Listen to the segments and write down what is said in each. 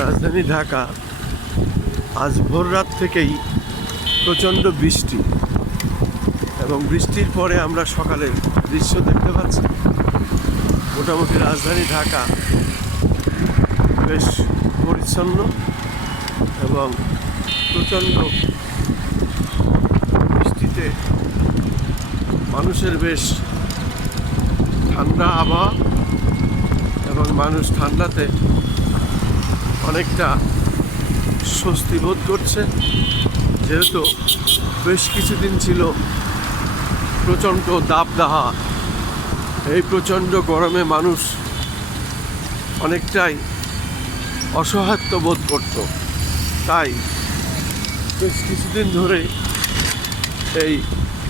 রাজধানী ঢাকা আজ ভোর রাত থেকেই প্রচণ্ড বৃষ্টি এবং বৃষ্টির পরে আমরা সকালের দৃশ্য দেখতে পাচ্ছি। মোটামুটি রাজধানী ঢাকা বেশ পরিচ্ছন্ন এবং প্রচণ্ড বৃষ্টিতে মানুষের বেশ ঠান্ডা আবহাওয়া এবং মানুষ ঠান্ডাতে অনেকটা স্বস্তি বোধ করছে, যেহেতু বেশ কিছুদিন ছিল প্রচণ্ড দাবদাহা। এই প্রচণ্ড গরমে মানুষ অনেকটাই অসহায়ত্ব বোধ করত। তাই বেশ কিছুদিন ধরে এই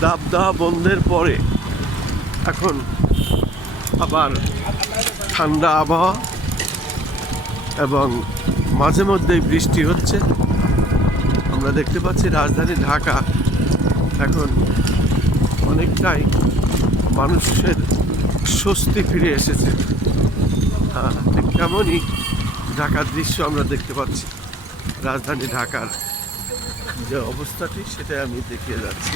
দাবদাহা বন্ধের পরে এখন আবার ঠান্ডা আবহাওয়া এবং মাঝে মধ্যেই বৃষ্টি হচ্ছে। আমরা দেখতে পাচ্ছি রাজধানী ঢাকা এখন অনেকটাই মানুষের স্বস্তি ফিরে এসেছে। ঠিক তেমনই ঢাকার দৃশ্য আমরা দেখতে পাচ্ছি। রাজধানী ঢাকার যে অবস্থাটি সেটাই আমি দেখিয়ে যাচ্ছি।